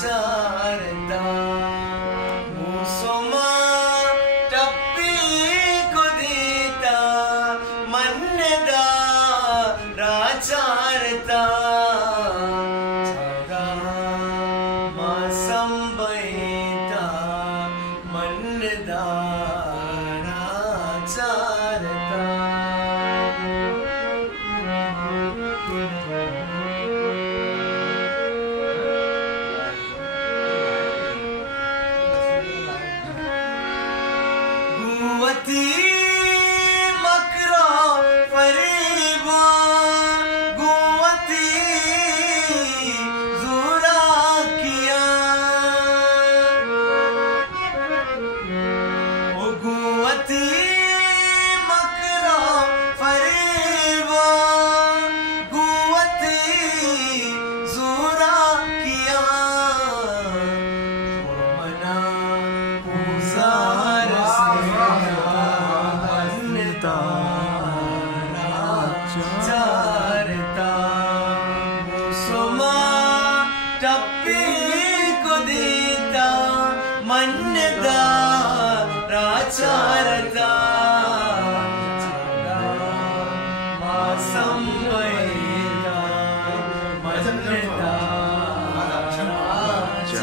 चारता मुसोमा टप्पी कुदीता मन्नदा राचारता चारा मासंबईता मन्नदा राचारता गुवती मकरा फरीबा गुवती ज़ुरा किया ओ गुवती मकरा फरीबा गुवती ज़ुरा किया मना पुजार चारता मुसोमा टप्पी कुदीता मन्नदा राचारता मासंबईता मन्नदा राचारता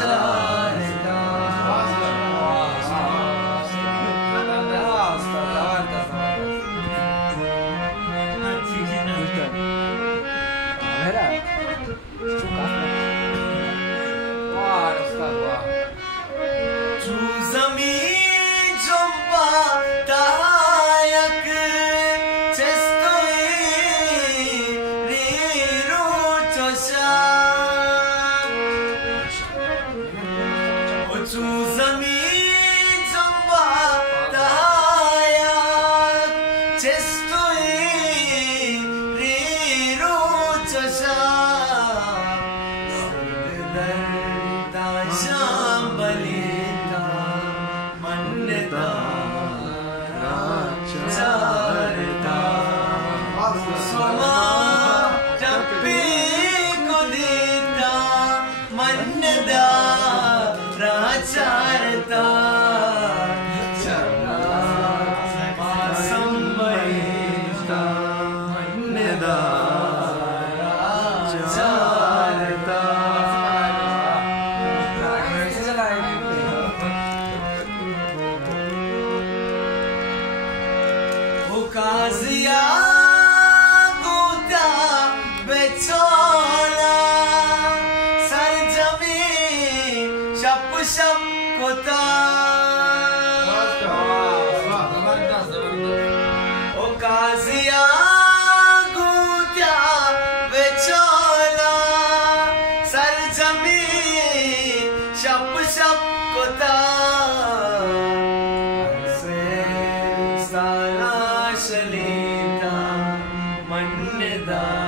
Cuzami jomba tayak chestoi riru chosha O cuzami jomba tayak chestoi riru chosha Shambhalita mannada racarta Musoma tappi kudita mannada racarta masambaita mannada racarta Ocazia guta bechola sarjami shap shap kota Ocazia guta bechola sarjami shap shap kota Shalita mannada